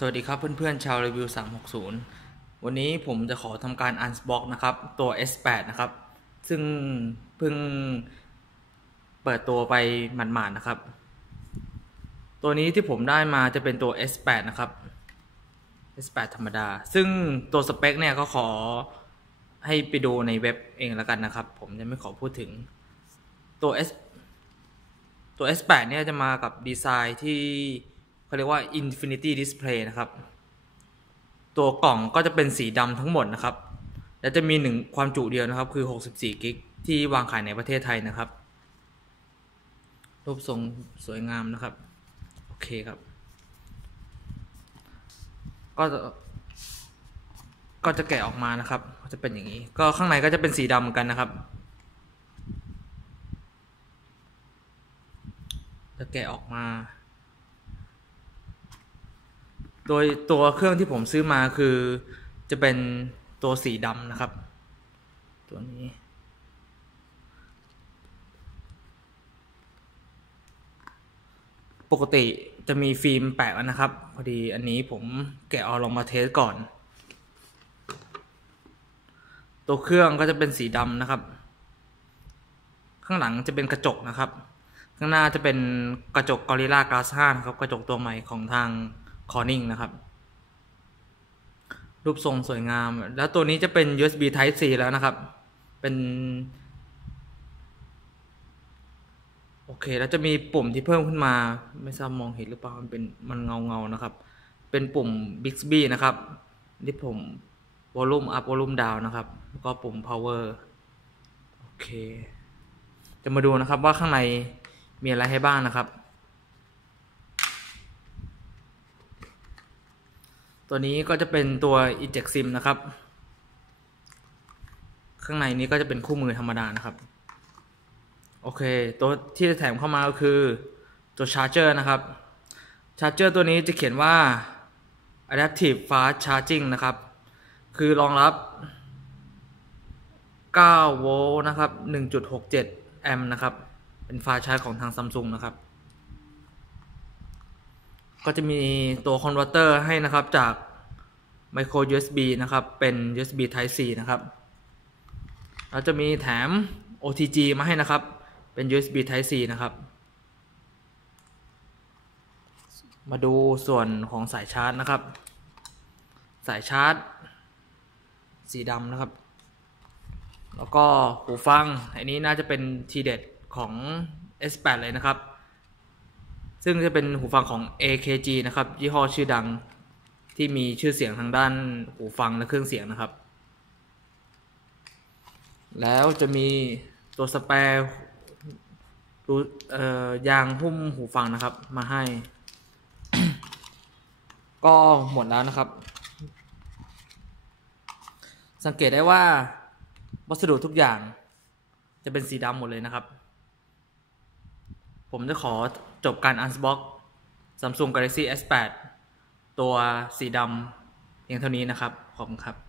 สวัสดีครับเพื่อนๆชาวรีวิว 360 วันนี้ผมจะขอทำการ unbox นะครับ ตัว S8 นะครับ ซึ่งเพิ่งเปิดตัวไปหมาดๆนะครับ ตัวนี้ที่ผมได้มาจะเป็นตัว S8 นะครับ S8 ธรรมดา ซึ่งตัวสเปคเนี่ยก็ขอให้ไปดูในเว็บเองแล้วกันนะครับ ผมจะไม่ขอพูดถึงตัว S ตัว S8 เนี่ยจะมากับดีไซน์ที่ เขาเรียกว่า Infinity Display นะครับ ตัวกล่องก็จะเป็นสีดำทั้งหมดนะครับ และจะมีหนึ่งความจุเดียวนะครับ คือ 64 กิกที่วางขายในประเทศไทยนะครับ รูปทรงสวยงามนะครับ โอเคครับ ก็ก็จะแกะออกมานะครับก็จะเป็นอย่างนี้ ก็ข้างในก็จะเป็นสีดำเหมือนกันนะครับ จะแกะออกมา โดยตัวเครื่องที่ผมซื้อมาคือจะเป็นตัวสีดำนะครับ ตัวนี้ ปกติจะมีฟิล์มแปะนะครับ พอดีอันนี้ผมแกะเอาลองมาเทสก่อน ตัวเครื่องก็จะเป็นสีดำนะครับ ข้างหลังจะเป็นกระจกนะครับ ข้างหน้าจะเป็นกระจก Gorilla Glass 5นะครับ กระจกตัวใหม่ของทาง คอ r นิงนะครับ รูปทรงสวยงาม แล้วตัวนี้จะเป็น USB Type C แล้วนะครับ เป็น โอเค แล้วจะมีปุ่มที่เพิ่มขึ้นมา ไม่ทราบมองเห็นหรือเปล่า มันเป็นมันเงาเงานะครับ เป็นปุ่ม Bixby นะครับ ที่ผม Volume Up Volume Down นะครับ แล้วก็ปุ่ม Power โอเค จะมาดูนะครับว่าข้างในมีอะไรให้บ้างนะครับ ตัวนี้ก็จะเป็นตัว eject sim นะครับ ข้างในนี้ก็จะเป็นคู่มือธรรมดานะครับ โอเค ตัวที่จะแถมเข้ามาก็คือตัวชาร์จเจอร์นะครับชาร์จเจอร์ตัวนี้จะเขียนว่า adaptive fast charging นะครับ คือรองรับ 9 โวลต์นะครับ 1.67 แอมป์นะครับ เป็นไฟล์ชาร์จของทางซัมซุงนะครับ ก็จะมีตัวคอนเวอร์เตอร์ให้นะครับจาก micro USB นะครับ เป็น USB Type C นะครับเราจะมีแถม OTG มาให้นะครับ เป็น USB Type C นะครับ มาดูส่วนของสายชาร์จนะครับ สายชาร์จ สีดำนะครับ แล้วก็หูฟัง อันนี้น่าจะเป็นทีเด็ดของ S8 เลยนะครับ ซึ่งจะเป็นหูฟังของ AKG นะครับ ยี่ห้อชื่อดังที่มีชื่อเสียงทางด้านหูฟังและเครื่องเสียงนะครับ แล้วจะมีตัวสแปร์รูเอ่อยางหุ้มหูฟังนะครับ มาให้ ก็หมดแล้วนะครับ สังเกตได้ว่าวัสดุทุกอย่างจะเป็นสีดำหมดเลยนะครับ ผมจะขอจบการ Unbox Samsung Galaxy S8 ตัวสีดำเพียงเท่านี้นะครับ ขอบคุณครับ